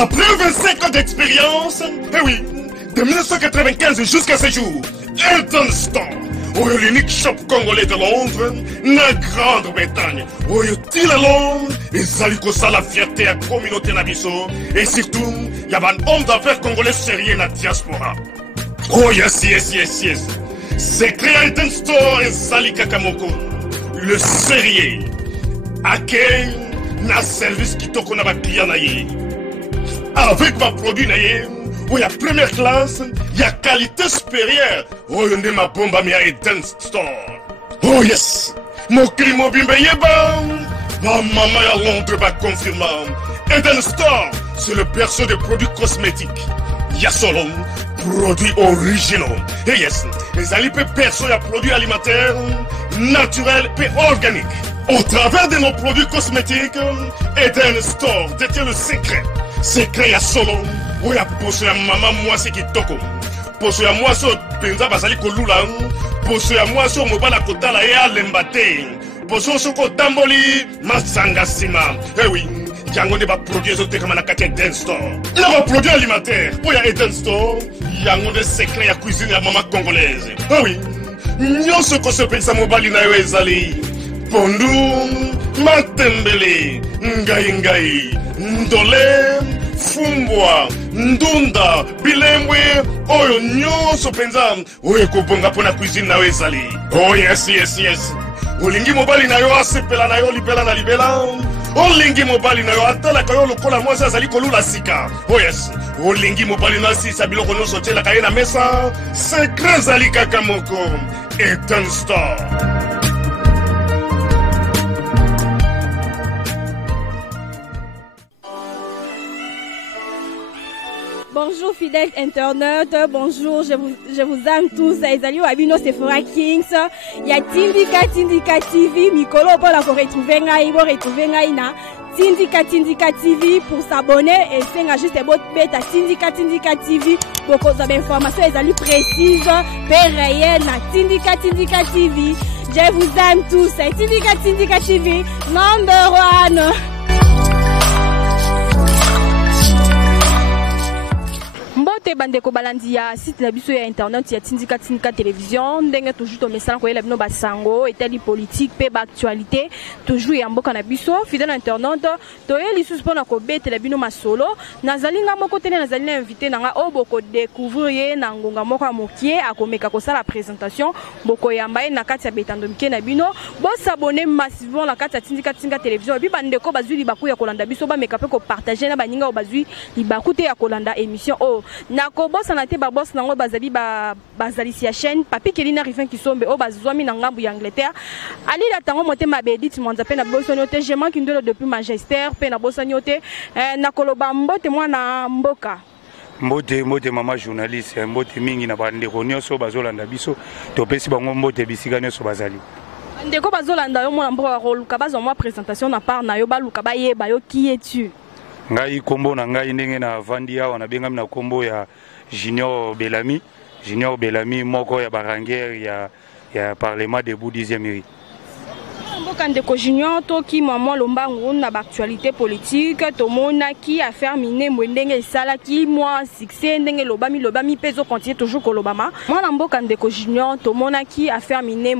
Après 25 ans d'expérience, eh oui, de 1995 jusqu'à ce jour, Elton Store, l'unique shop congolais de Londres, la Grande-Bretagne, où il y a Londres, et ça la fierté à la communauté nabiso, et surtout, il y a un homme d'affaires congolais sérieux dans la diaspora. Oh yes, yes, yes, yes. C'est créé Elton Store et Sali Kakamoko, le sérieux, à quel na service qui t'a qu'on a client naïe. Avec ma produit naïe, où il y a première classe, il y a qualité supérieure. Oh, il y a ma bombe à mi Elton Store. Oh yes, mon cri mobile yeba. Ma maman à Londres va confirmer. Elton Store, c'est le berceau des produits cosmétiques. Il y a solo produits originaux. Et yes, les alipes perso à produits alimentaires, naturels et organiques. Au travers de nos produits cosmétiques, Eden Store détient le secret. Secret à solo, où il y a posé à maman moi c'est qui toko. Posé à moi sur Benza Basali Kolula, posé à moi sur Mobala Kotala et à Lembate. Posé sur Kotamboli, Masanga Sima. Eh oui, Yango ne va produire des comme la Eden Store. Il y a un produit alimentaire, où il y a Eden Store, Yango des secrets à cuisine à maman congolaise. Eh oui, Nyon se ko se pensa Mobali na yo ezali. Pondu, Matembele, Ngai, Ndole, Fumbwa, Ndunda, Bilembwe, Oyo nyonso penza, Oyo kubonga pona cuisine na wezali. Oh yes, yes, yes. Olingi mobali na yo asepela na yo libela na libela. Olingi mobali na yo atala kayo lokola mwasi azali kolula sika. Oh yes. Olingi mobali na si sabiloko nyonso tela kaye na mesa. Secret zali kaka moko. Elton Store. Bonjour fidèles internautes, bonjour, je vous aime tous. Ezali Wabino Sephora Kings. Il y a Tindika TV, Mikolo pour la retrouver na Tindika TV pour s'abonner et c'est juste votre bête à Tindika TV pour cause d'informations ezali précises, réelles na Tindika TV. Je vous aime tous. Tindika TV #1. Mbote bandeko balandi ya site na biso ya internet ya Tindika télévision ndenge toujours to message ko yela bino basango etali politique pe ba actualité toujours ya mboka na biso fidèle internaute to yeli sus pona ko betela bino masolo nazali nga moko tene nazali na invité nanga o boko découvrir na ngonga moko mokie akomeka ko sala présentation boko yamba na kati ya betando mike na bino bo s'abonner massivement na kati ya Tindika télévision et puis bandeko bazwi libaku ya kolanda biso ba meka pe ko partager na baninga o bazwi libaku te ya kolanda émission o nako boss na te ba boss nango bazali bazali si chaîne papi kelina rifin kisombe o bazwami na ngambu ya Angleterre ali la tango motema be edit monza pe na boss nyote je manque ndolo depuis Manchester pe na boss nyote nakoloba mbote mwana mboka mbote mama journaliste mbote mingi na bande nyonso bazolanda biso to pesi bango mbote bisika nyonso bazali ndeko bazolanda yo mwana mboka koluka bazo mwa présentation na part na yo baluka ba yeba yo qui es-tu ngai kombo na ngai ndenge na vandi awa na bengami na kombo ya Junior Belami moko ya barangere ya Parlement debout 10e mairie. Mboka ndeko Junior to ki maman lombango na actualité politique to mona ki affaire mine ndenge sala ki moi succès ndenge lobami pezo continue toujours ko lobama mwana mboka ndeko Junior to mona ki affaire mine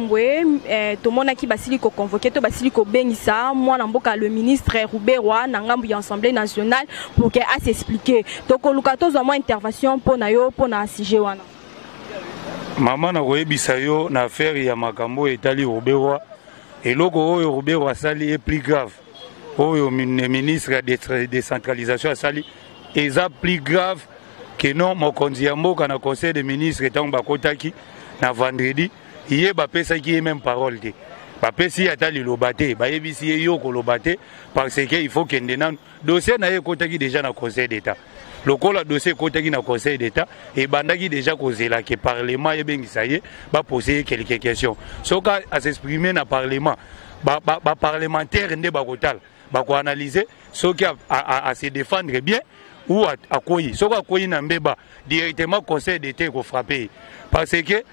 to mona ki basili ko convoquer to basili ko bengisa mwana mboka le ministre Ruberwa na ngambu ya Assemblée nationale pour que a s'expliquer to ko lukato za moi intervention pona yo pona sujet wana mama na koyebisa yo na affaire ya makambo etali Ruberwa. Et loko oyo Ruberwa sali est plus grave. Oyo ministre de décentralisation sali est plus grave que non mokonzi ya mboka na conseil des ministres etango bakotaki na vendredi iye bapesa ki même parole te. Bapesi atali lobate bayebisi yo ko lobate parce que il faut kende na dossier na ye kotaki déjà na conseil d'état. Lokola dossier kotaki na conseil d'état et bandaki déjà kozela que parlement ebengisa ye ba poser quelques questions. Soka à s'exprimer na parlement ba parlementaire nde ba kotala ba ko analyser soka à se défendre bien ou à koyi. Soka koyi na mbeba directement conseil d'état ko frapper parce que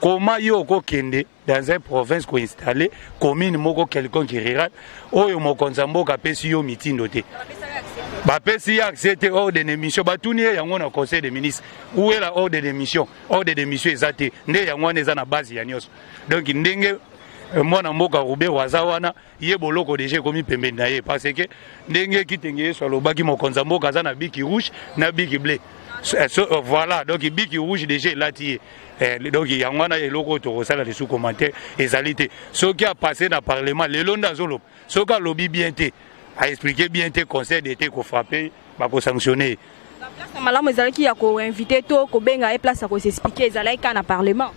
comment yo ko kende dans une province ko installé commune moko quelqu'un qui rural oyo mokonza mboka pesi yo mitindo te bapesi c'était hors de l'émission batuni yango na conseil des ministres où est la hors de l'émission ezate nde yango eza na base ya nyos donc ndenge mwana mboka Ruberwa wana ye boloko déjà komi pembeni na ye parce que ndenge kitenge so lobaki mokonza mboka za na biki rouge na biki bleu voilà donc biki rouge déjà lati donc yango wana eloko to sala les sous commentaires ezalité ce qui a passé dans parlement le londa zolo ce qui a lobby bien té a expliqué bien té conseil d'été ko frapper ba ko sanctionner la place malamu ezalaki ya ko inviter to ko benga e place ko s'expliquer ezalaki na parlement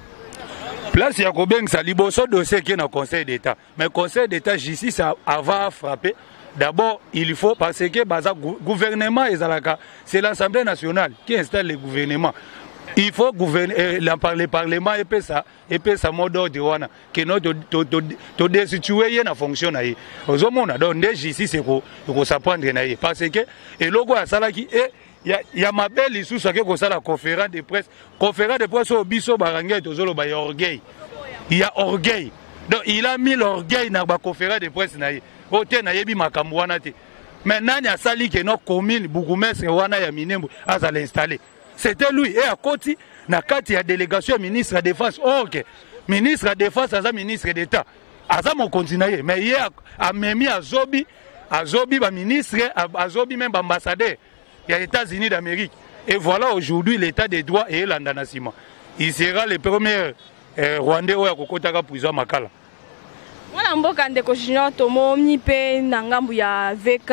place ya ko benga sa liboso dossier qui est dans conseil d'état mais conseil d'état justice avant frapper d'abord il faut parce que baza gouvernement ezalaka c'est l'Assemblée nationale qui installe le gouvernement. Il faut gouverner le parlement et puis ça mot d'ordre wana que notre to destituer y na fonction na yi ozomona donc déjà ici c'est ko s'apprendre na yi parce que et logo ya sala ki y a mabel sous ça que ça la conférence de presse au biso barangay tozolo ba orgueil il y a orgueil donc il a mis l'orgueil na ba conférence de presse na yi ote na yebi makambo wana te maintenant ya sali que no commune bourgmestre wana ya Minembo aza l'installer. C'était lui et à côté na kati ya délégation ministre de défense OK ministre de défense aza ministre d'état aza mon continue mais hier a memi azobi ba ministre azobi même ambassadeur des États-Unis d'Amérique et voilà aujourd'hui l'état des droits et l'andanasima il sera le premier Rwandais oya kokotaka prison makala. Mwana mboka ndeko junior tomoni pe na ngambu ya VK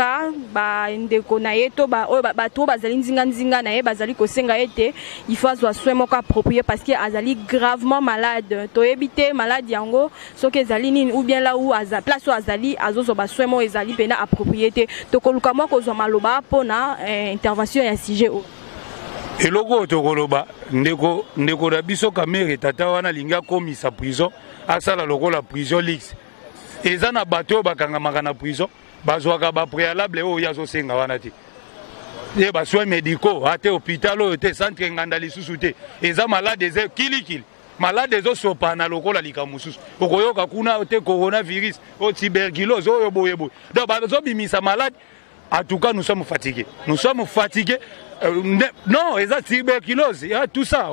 ba ndeko na yeto ba to bazali nzinga na ye bazali kosenga ete il faut azwa soin moko approprié parce que azali gravement malade to ebite malade yango soki ezali nini ou bien là où aza place où azali azozo ba soin mo ezali pena approprié te to koluka moko kozwa maloba pona intervention ya sujet o eloko to koloba ndeko na biso kamere tata wana linga komisa prison asala lokola prison lix eza na bato bakangamaka na prison bazwaka ba préalable oyo yazo senga wana te ye ba soins médicaux ate hôpital oyo te centre nganda lisusu te eza malade eza kilikili malade ezo sopana lokola likamususu okoyoka kuna te coronavirus o tuberculose oyo boyebo donc bazo bimisa malade. En tout cas, nous sommes fatigués. Nous sommes fatigués. Non, ils ont tuberculose. Il y a tout ça.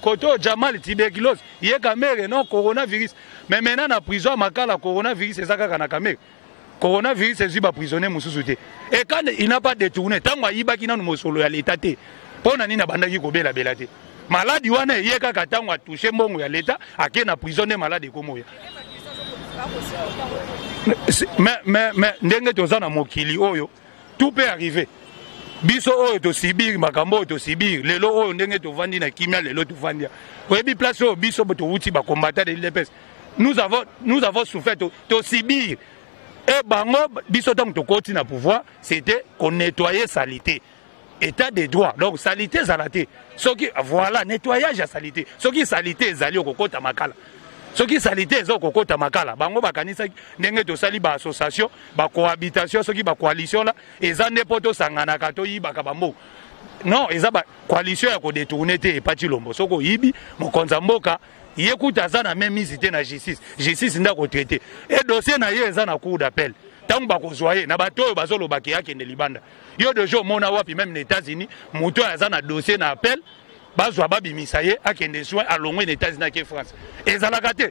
Côté Jamal, tuberculose. Il y a caméra, non, coronavirus. Mais maintenant, dans la prison, la coronavirus, c'est ça qu'on a caméra. Coronavirus, c'est juste prisonnier, moussouté. Et quand il n'a pas détourné, tant qu'il n'a pas solo à l'état, pour n'a pas bandagi kobe la belate. Malade, il y a quand on a touché mon à l'état, à qui n'a prisonnier malade comme moi. Mais ndenge tozana mokili oyo tout peut arriver biso oyo to Sibir makambo to Sibir lelo oyo ndenge to vandi na kimia lelo to vandi oyebi place oyo biso to uti ba combattant de l'EPS nous avons souffert to Sibir et bango biso tant to koti na pouvoir c'était qu'on nettoyer salité état de droit donc salité zalate soki voilà nettoyage ya salité soki salité ezali okokota makala soki salité ezo kokota makala bango bakanisa ndenge to sali ba association ba cohabitation soki ba coalition la eza nepoto sangana kato yibaka bambo non eza ba coalition ya ko détourner te epati lombo soko yibi mokonza mboka yekuta za na même misité na justice nda ko traiter et dossier na ye eza na cour d'appel tangu ba kozwaye na bato oyo bazolo bakiyake ne libanda yo de jour mona wapi même les États-Unis moto eza na dossier na appel bazwa babimisa ye akende soin alongwe na États-Unis ke France ezalaka te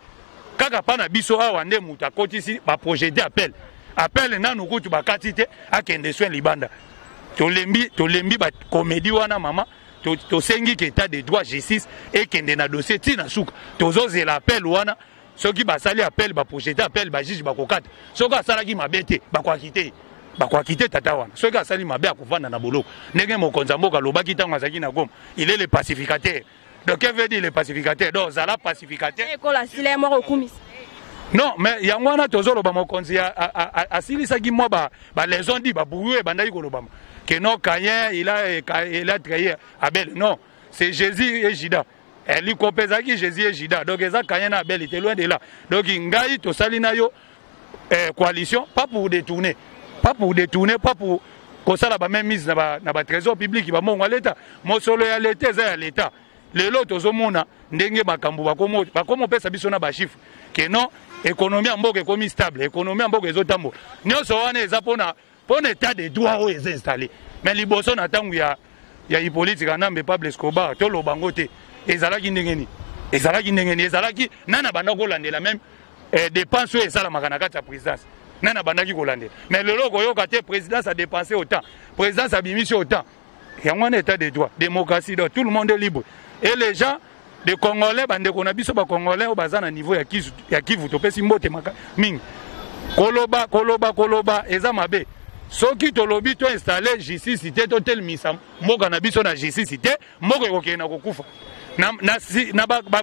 kaka pana biso awa nde muta kotisi ba projeter appel nanu kutu bakati te akende soin libanda tolembi ba comédie wana mama to sengi ke état de droit justice ekende na dossier tina suka tozozela appel wana soki basali appel ba projeter appel ba juge bakokata soki asalaki mabete bakwakite bakwakite tata wana soki asali mabe akovanda na boloko ndenge mokonza mboka lobaki ntango azalaki na Goma il est le pacificateur donc que veut dire le pacificateur donc zala pacificateur non mais yango wana tozoloba mokonzi asilisaki mwa ba leçon dit ba buru e bandaki kolobama que non Caïn il a trahi Abel non c'est Jésus et Judas eli kopezaki Jésus et Judas donc eza Caïn na Abel était loin de là donc ngai tosali na yo coalition pas pour détourner pas pour que ça la même mise na ba trésor public ba mongo l'état mosolo ya l'état za ya l'état lelo tozomona ndenge makambo bakomo pesa biso na ba chiffre que non économie mboka ekomi stable économie mboka ezotambo nyonso wana eza pona pour l'état des droits où ils installés. Mais les bossons attendent il y a une politique en ambe Pablo Escobar, tout le bangote, ezalaki ndengeni, nana banda kolande la même dépense et ça la makanaka ta présidence. Nana banda ki kolande. Mais le logo yo kate présidence a dépensé autant, présidence a bimisi autant. Il y a un état de droit, démocratie, tout le monde est libre. Et les gens, les Congolais, les Congolais, au bazar à niveau, il y a qui vous topez si mbote ming. Koloba, ezamabe. Ceux qui te lobby, tu installé, JC cité, totel misam. Moga na biso na JC cité, moga yoke na kokufa. Na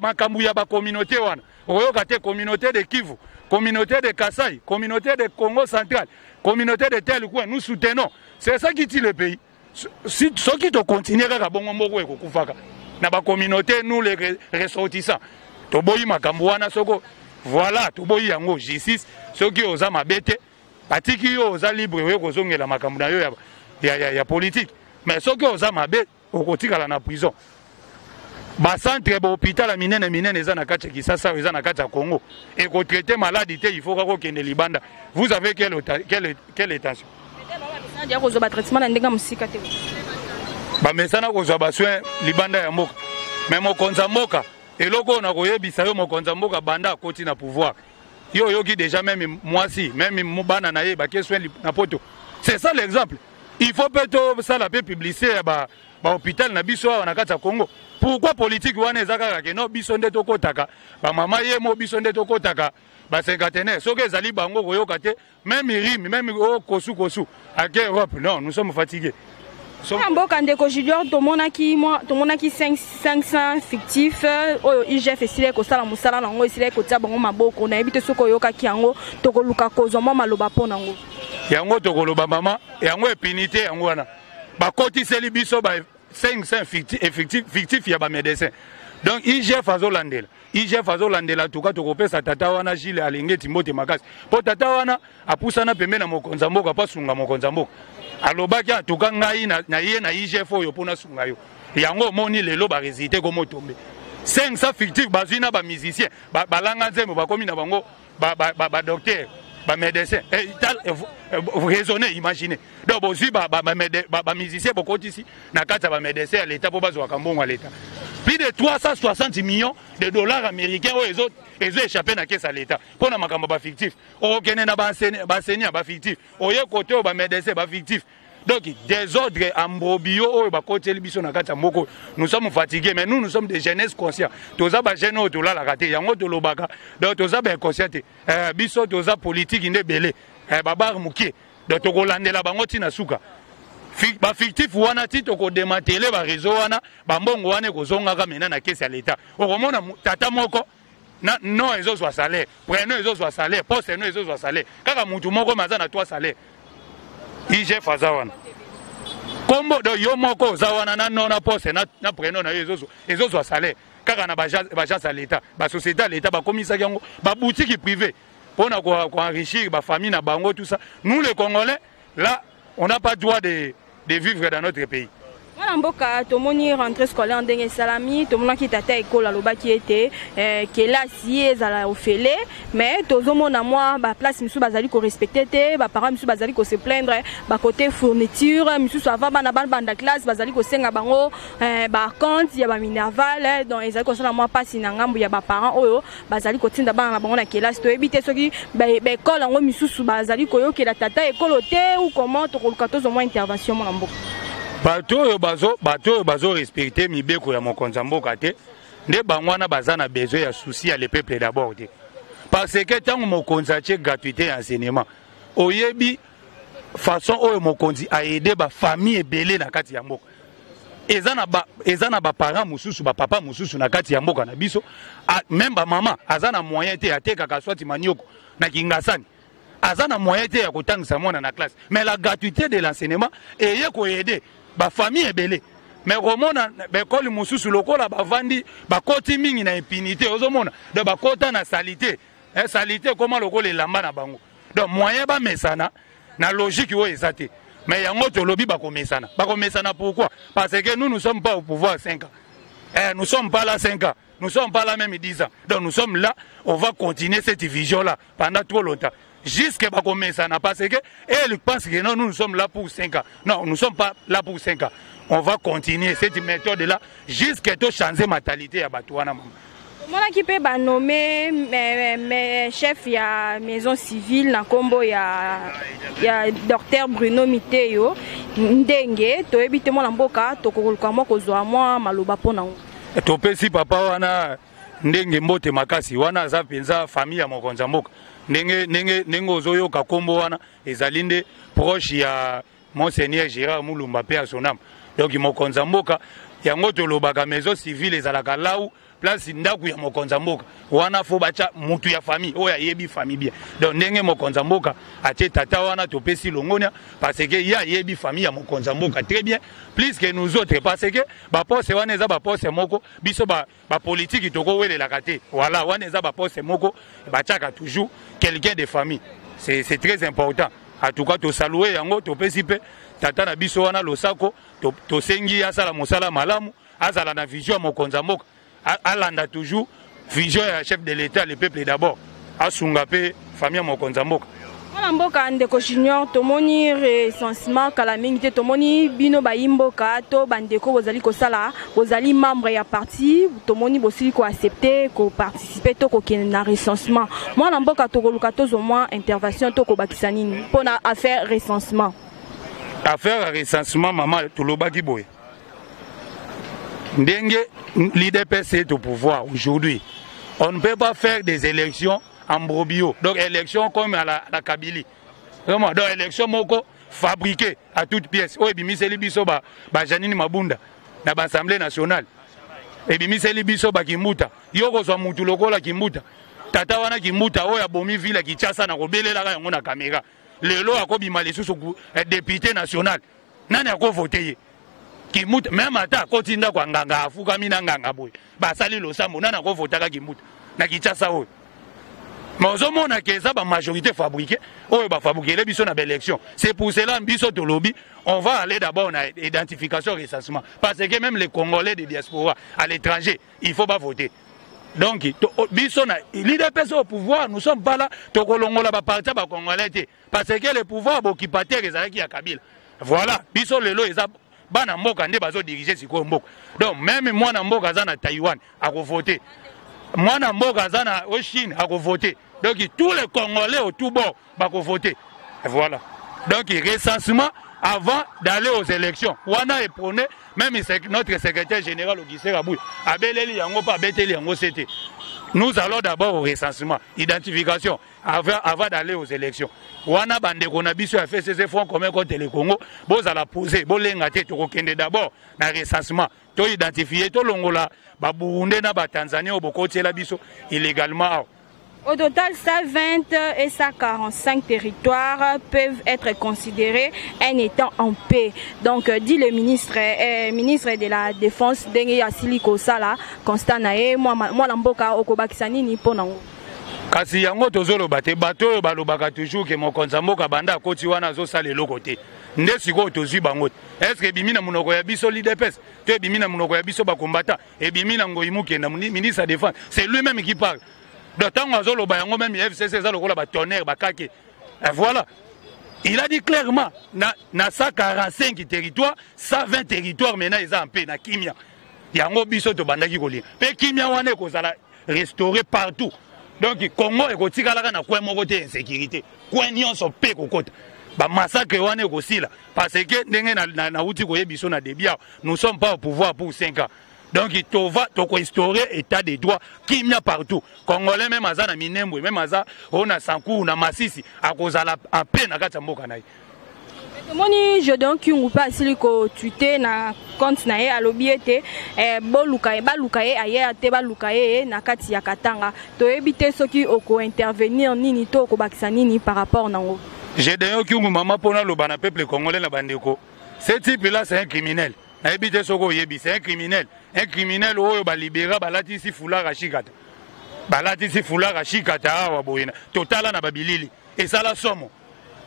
makambu ya ba communauté wana. Oyo kate communauté de Kivu, communauté de Kasaï, communauté de Congo central, communauté de tel coin, nous soutenons. C'est ça qui tue le pays. Si ceux qui te continuent à bongo mogo ekokufaka. Na ba communauté nous les ressortissants. Toboyi makambu wana soko. Voilà, toboyi yango J6, ceux qui osent mabete, patiki yo osa libre we kozongela makambu na yo ya politique. Mais ceux qui osent mabete okotika na prison. Ba centre ba hôpital minene eza na kati Kisasa eza na kati ya Congo. Et ko traiter maladie il faut ko kende libanda. Vous avez quelle intention? Ba mesana ko zwa baswe libanda ya mboka. Mais mokonza mboka eloko na koyebisa yo mokonza mboka banda akoti na pouvoir. Yo yoki déjà même moi si même mobana na ye ba keswe na poto. C'est ça l'exemple. Il faut peut-être ça la publicité ba hôpital na biso na kati ya Congo. Pourquoi politique wana ezaka ke no biso nde tokotaka ba mama ye mo biso nde tokotaka ba cinquantenaire soki ezali bango koyoka te même rime même kosu à Europe non nous sommes fatigués. Mboka ndeko Junior tomonaki 500 fictifs oyo IGF esile kosala musala nango esile kotia bango maboko na yebi te soko oyokaki yango tokoluka kozwa mwa maloba mpo nango yango tokoloba mama yango epinité yango wana bakotiseli biso ba 500 fictifs ya ba médecin. Donc IGF azolandela tuka tokopesa tata wana Gilles alengeti mbote makasi po tata wana apusana pembe na mokonza mboka pa sunga mokonza mboka alobaki atuka ngai na ye na IGF oyo pona sunga yo yango moni lelo ba résultat komo tombe 500 fictifs bazina ba musicien balanga nzembo bakomi na bango ba docteur ba médecin vous raisonnez imaginez donc bozi ba musicien bokotisi na kata ba médecin à l'état po bazwa kambongo à l'état plus de 360 millions de dollars américains aux échappé na caisse à l'état pour na makambo ba fictif o kene na ba enseignant ba fictif o ye côté ba médecin ba fictif. Donc désordre ambrobio o ba côté biso na kata moko nous sommes fatigués mais nous sommes des jeunesses conscients toza ba jeune o to la raté yango to lobaka donc toza ba conscient biso toza politique inde belé babar mukie donc to kolandela bango tina suka ba fictif wana ti to ko démanteler ba réseau wana ba mbongo wana ko zonga ka mena na caisse à l'état o komona tata moko non ezo zwa salaire prénom ezo zwa salaire poste no ezo zwa salaire kaka mutu moko maza na 3 salaire IGF fazawana kombo do yo moko zawana na nona poste na prénom na ezo zwa salaire kaka na baja à l'état ba société à l'état ba komisa yango ba boutique privée pour na ko enrichir ba famille na bango tout ça. Nous les Congolais là on n'a pas droit de vivre dans notre pays. Voilà mboka tomoni rentrée scolaire ndenge salami tomona ki tata école alobaki ete kelasi ezala ofele mais tozomona moi ba place misu bazali ko respecter te ba parents misu bazali ko se plaindre ba côté fourniture misu sava bana banda classe bazali ko senga bango ba compte ya ba minerval donc ezali ko sala moi pasi na ngambu ya ba parents oyo bazali ko tinda bana bango na kelasi to ebite soki ba école ngo misu bazali ko yokela tata école te ou comment to ko katozo moi intervention mon mboka. Bato yo bazo respecter mibeko ya mokonza mboka te nde bangwana bazana besoin ya souci à le peuple d'abord te parce que tant mokonza tie gratuité enseignement oyebi façon oyo mokonzi a aider ba famille ebele na kati ya mboka ezana ba parents mususu ba papa mususu na kati ya mboka na biso même ba mama azana moyen te ateka kaswati manioko na kingasani azana moyen te ya kotangisa mwana na classe mais la gratuité de l'enseignement eye ko aider ba famille ebele mais romona ba école mususu lokola ba vandi ba koti mingi na impunité ozomona de ba kota na salité salité comment lokola lamba na bango donc moyen ba mesana na logique yo ezate mais yango to lobi ba komesana pourquoi parce que nous sommes pas au pouvoir 5 ans nous sommes pas là 5 ans Nous ne sommes pas là même 10 ans. Donc nous sommes là, on va continuer cette vision-là pendant trop longtemps. Jusqu'à ce ça n'a pas passé. Et elle pense que non, nous sommes là pour 5 ans. Non, nous ne sommes pas là pour 5 ans. On va continuer cette méthode-là jusqu'à ce changer la mentalité à Batouana. Moi qui peut nommer mes chefs de la maison civile na kombo ya docteur Bruno Miteo ndenge to ebite mo mboka to kokoluka mo kozwa mo maloba pona to pesi papa wana ndenge mbote makasi wana za penza famille ya mokonza mboka ndenge ozoyoka kombo wana ezalinde proche ya Monseigneur Gérard Mulumba pe asonam donc mokonza mboka yango to lobaka maison civile ezalaka lau place ndaku ya mokonza mboka wana fo bacha mutu ya famille oya yebi famille bien donc ndenge mokonza mboka atie tata wana topesi longonia parce que ya yebi famille ya mokonza mboka très bien plus que nous autres parce que ba poste wana eza ba poste moko biso ba politique toko welela kate voilà wana eza ba poste moko bachaka toujours quelqu'un de famille c'est très important en tout cas to saluer yango topesi pe tata na biso wana losako to sengi asala mosala malamu azala na vision mokonza mboka alanda toujours vision ya chef de l'État le peuple d'abord asunga pe famille mokonza mboka mwana mboka ndeko junior tomoni recensement kala mingi te tomoni bino bayimboka to bandeko bozali kosala bozali membre ya parti tomoni bosili ko accepter ko participer to ko na recensement mwana mboka to koluka to zo moins intervention to ko bakisa nini pona affaire recensement maman to lobaki boye ndenge l'IDPS est au pouvoir aujourd'hui. On ne peut pas faire des élections en brobio. Donc élections comme à la Kabylie. Vraiment, donc élections moko fabriquées à toutes pièces. Oh, Ebimi c'est libiso ba Janini Mabunda na l'Assemblée nationale. Ebimi c'est libiso ba Kimbuta. Yoko so mutu lokola Kimbuta. Tata wana Kimbuta o ya bomi villa Kinshasa na kobelela ka yango na caméra. Lelo akobima lisusu député national. Nani akovoter Kimuta même ata kotinda kwa nganga afuka mina nganga boy basali losambo nana ko votaka Kimuta na Kinshasa oyo mozomona ke za ba majorité fabriquée oyo ba fabriquer biso na élection c'est pour cela biso to lobby on va aller d'abord na identification recensement parce que même les Congolais de diaspora à l'étranger il faut pas voter donc biso na l'IDPS au pouvoir nous sommes pas là to kolongola ba parti ba Congolais parce que le pouvoir bokipateur ezalaki ya Kabila voilà biso lelo eza bana mboka nde bazo diriger siko mboka donc même mwana mboka za na Taïwan ako voter mwana mboka za na Chine ako voter donc tous les Congolais au tout bord bako voter voilà donc recensement avant d'aller aux élections wana et prôné même notre secrétaire général Augustin Rabouy abeleli yango pa beteli yango c'était nous allons d'abord au recensement identification avant d'aller aux élections wana bandeko na biso ya FCC Front commun contre le Congo bozala poser bolenga te tokokende d'abord na recensement to identifier to longola ba Burundi na ba Tanzanie obokotiela biso illégalement. Au total, 120 et 145 territoires peuvent être considérés un État en paix. Donc, dit le ministre de la Défense, Dengue Asiliko Sala, Constant Nae, moi l'amboka okobakisani ni ponango. Kasi yango tozolo bate bato balobaka toujours que mon konzamboka banda koti wana zo sale lokote. Nde siko tozi bango. Est-ce que Ebimi na munoko ya biso l'IDPS, to Ebimi na munoko ya biso ba combattant, Ebimi na ngoyimuke na ministre de la Défense, c'est lui-même qui parle. Même FCC, voilà. Il a dit clairement, na 145 territoires, 120 territoires maintenant ils sont en paix, na Kimia. Il y a un biso to bandaki koli. Pe Kimia wane ko sala restaurer partout. Donc Congo eko tikala na kwa moko te insécurité. Kwa nyonso pe ko kota. Ba massacre wane ko sila parce que ndenge na uti ko yebiso na debia, nous sommes pas au pouvoir pour 5 ans. Donc il va instaurer état de droit qui n'y a partout. Congolais même à Minembo, même à on a Sankou, on a Massisi, à cause de la peine à Katamboka. Moni je donc un pas si ko tweeté na compte na ye alobiete bolukaye balukaye aye te balukaye na kati ya Katanga to ebite soki oko intervenir nini to ko bakisa nini par rapport nango. J'ai d'ailleurs qui maman pona lo bana peuple congolais na bandeko. Ce type là c'est un criminel. C'est un criminel. Un criminel oyo ba libéra balatisi foulard à Chikata. Balatisi foulard à Chikata awa boyena. Totala na babilili. Et ça la somme.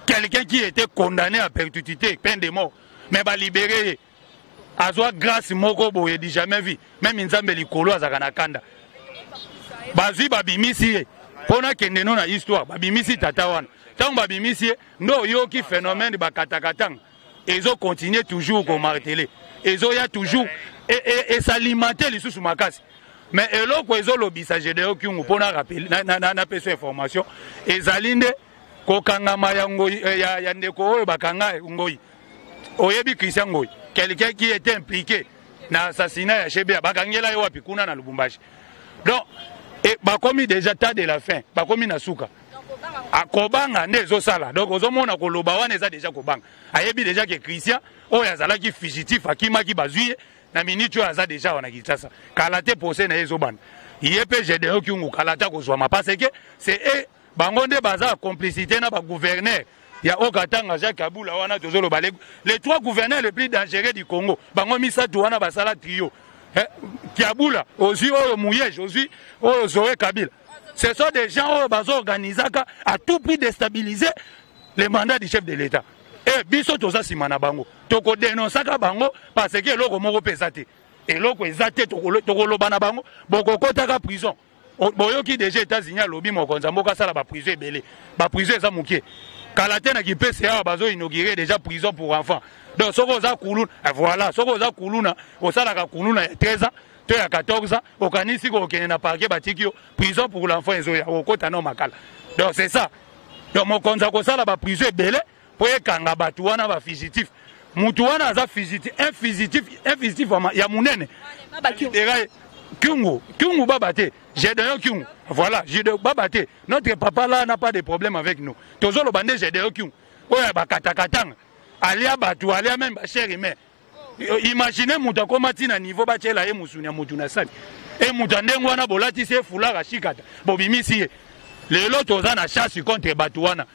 Quelqu'un qui était condamné à perpétuité, peine de mort, mais ba libéré. Azwa grâce moko boye di jamais vu. Même Nzambe likolo azakana kanda. bazui babimisi pona kende no na histoire babimisi tata wana tant babimisi ndo yoki phénomène bakatakatang ezo continuer toujours ko marteler ezo ya toujours et s'alimenter les sous makasi mais eloko ezo lobisa Gédéon Kyungu pona rappeler na peso information ezalinde ko kangama ya ngoi ya ndeko oyo bakanga ngoi oyebi Christian ngoi quelqu'un qui était impliqué na assassinat ya Shebea bakangela yo wapi kuna na Lubumbashi donc et bakomi déjà tas de la fin bakomi na suka akobanga ndezo sala donc ozomona ko loba wana eza déjà kobanga ayebi déjà que Christian oyo azalaki fugitif akimaki bazuye na minute oyo aza déjà wana Kinshasa kalate posé na ezobana yepe Gédéon Kyungu kalata kozwama parce que c'est bango nde baza complicité na ba gouverneur ya Okatanga Jacques Kabula wana tozolo bale les trois gouverneurs les plus dangereux du Congo bango misatu wana basala trio Kabula aussi oyo Mouyej aussi oyo Zoé Kabila ce sont des gens oyo bazo organiser à tout prix déstabiliser les mandats du chef de l'État et biso toza simana bango toko dénoncer bango parce que eloko moko pesate eloko ezate tokoloba na bango bokokotaka prison boyoki déjà États-Unis lobi mokonza mboka sala ba prison ebele ba prison eza mukie kalate na kipesa bazo inaugurer déjà prison pour enfants donc soko za kuluna voilà soko za kuluna osala ka kuluna 13 ans to ya 14 ans okanisi ko okene na parquet batikio prison pour l'enfant ezoya okota na makala donc c'est ça donc mokonza ko sala ba prison ebele po ekanga batu wana ba fugitif mutu wana aza fugitif un fugitif ya munene Kyungu babate, Gédéon Kyungu. Voilà, Gédéon babate. Notre papa là n'a pas de problème avec nous. Toujours le bandé Gédéon Kyungu. Oya bakatakatang. Alia batu, alia même cher humain. Imaginez muta koma tina niveau bachela e musunya mutu na sali. E mutande ngwana bolati se fulara shikata. Bobimisi lelo toza na chasse contre batuana.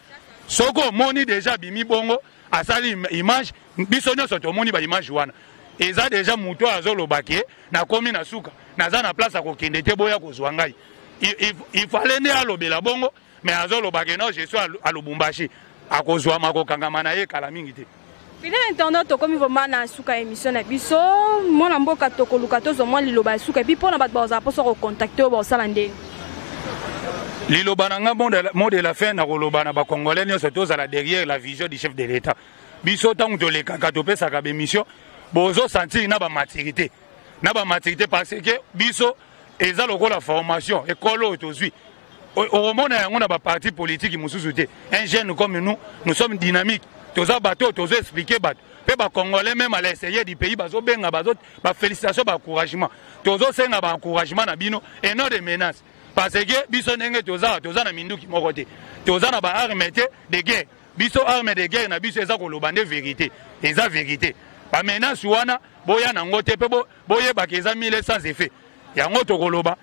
Soko moni déjà bimi bongo asali image biso nyoso to moni ba image wana. Eza déjà muto azolo baké na komi na suka. Naza na place à kokende te boya kozwa ngai il fallait ne alobela bongo mais azolo bageno je suis à Lubumbashi akozwa makokangama na ye kala mingi te fidèle internet comme vraiment na suka émission na biso mona mboka tokoluka tozo mwa liloba suka puis pona bat baza poso ko contacter ba sala ndenge liloba na mot de la fin na koloba na ba congolais nyo surtout à la derrière la vision du chef de l'État biso tangu to le kaka to pesa ka émission bozo sentir na ba maturité na ba maturité parce que biso eza lokola formation école autosui au monde yango na ba parti politique mususu te un jeune comme nous sommes dynamiques toza bato tozo expliquer bato pe ba congolais même à l'essayer du pays bazo benga bazo ba félicitations ba encouragement tozo senga ba encouragement na bino et non de menaces parce que biso ndenge toza na minduki moko te toza na ba armes de guerre biso armes de guerre na biso eza koloba nde vérité eza vérité ba menace wana boya na ngote pe boye bakeza mille sans effet yango tokoloba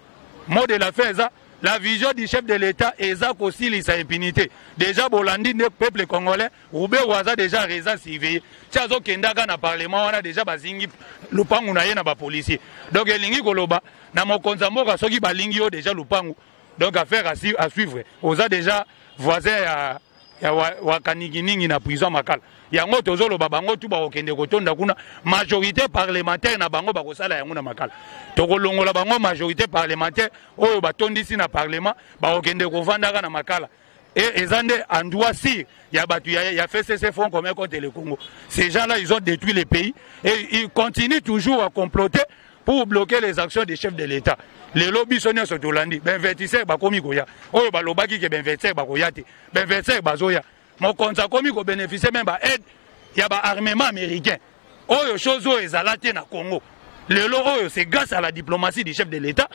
mot de la fin eza la vision du chef de l'État eza kosilisa impunité déjà bolandi ne peuple congolais Ruberwa aza déjà raison surveillé tiazo kendaka na parlement wana déjà bazingi lupangu na ye na ba policier donc elingi koloba na mokonza mboka soki balingi yo déjà lupangu donc affaire à suivre oza déjà voisin ya wakaniginingi na prison makala yango tozoloba bango tu bakokende kotonda kuna majorité parlementaire na bango bakosala yango na makala tokolongola bango majorité parlementaire oyo batondisi na parlement bakokende kovandaka na makala et ezande andua si ya batu ya FCC Front commun contre le Congo ces gens-là ils ont détruit le pays et ils continuent toujours à comploter pour bloquer les actions des chefs de l'État. Les lobbies sont sur Tolandi. Ben 25 bakomi goya. Oyo balobaki ke ben 25 bakoya te. Ben 25 bazoya. Mon compte komi ko bénéficier même ba aide ya ba armement américain. Oyo chose oyo ezalate na Congo. Lelo oyo c'est grâce à la diplomatie du chef de l'État.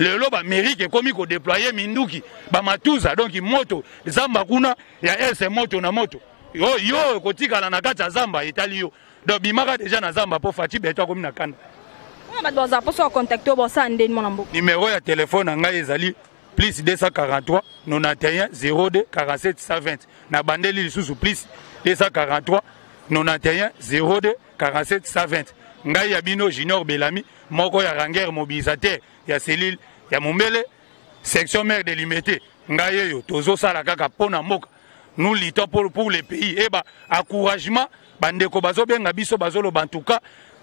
Lelo ba Amérique komi ko déployer minduki ba matuza donc moto zamba kuna ya ese moto na moto. Yo kotika na kati zamba italio. Donc bimaka déjà na zamba po fati beto komi na kanda. Numéro de téléphone ngai ezali plus 243 91 02 47 120 na bandeli lisusu plus 243 91 02 47 120 ngai ya bino Junior Belami moko ya ranger mobilisateur ya cellule ya Mombele section maire de Limité ngai yo tozo sala kaka pona moka nous luttons pour le pays et ba encouragement bandeko bazo benga biso bazolo bantuka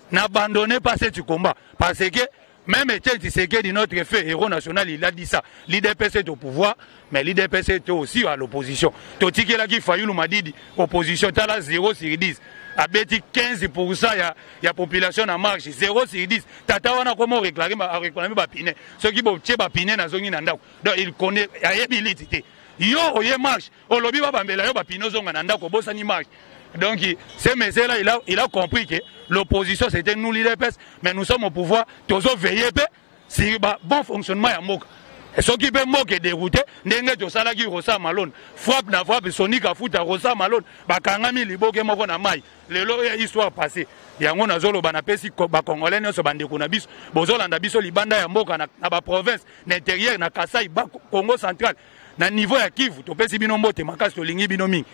n'abandonnez pas ce combat parce que Même Etienne Tshisekedi, notre fait héros national, il a dit ça. L'IDPS est au pouvoir, mais l'IDPS est aussi à l'opposition. Totiki là qui Fayoulou m'a dit opposition, tu as là 0 sur 10. A bêti 15% il y a population en marche, 0 sur 10. Tata wana comment réclamer Bapiné. Ceux qui vont tirer Bapiné dans zone nanda. Donc il connaît, il y a habilité. Yo oye marche, au lobby Babambela yo Bapino zonga nanda ko bosani marche. Donc, ce monsieur-là, il a compris que l'opposition, c'était nous, l'IDPS, mais nous sommes au pouvoir, tous veiller sur le bon fonctionnement. Et ceux qui peuvent moquer dérouter, n'engue to salagi rosa malone, frappe na frappe, sonique à foot à rosa malone, bakangami liboke moko na mai. Le histoire passée. Yango na zolo banapesi ba congolais ne so bande kunabis, bozolanda biso libanda ya mboka na ba province, l'intérieur na Kasai, ba Congo central. Na niveau ya Kivu, to pesi bino mbote makasi to lingi bino mingi.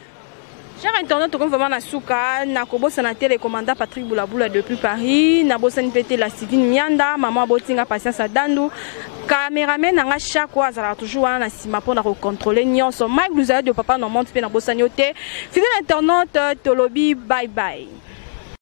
Chers internautes, comme vraiment Nasuka, Nakobo Sanaté, le commandant Patrick Boulaboula depuis Paris, Nabosan Pété la Sivine Mianda, Maman Botinga Patience Dandu, caméraman Nanga chaque fois, ça toujours un assima pour contrôler Nyon, son Mike Blouza de Papa Normand, Nabosaniote, fidèle internaute, Tolobi, bye bye.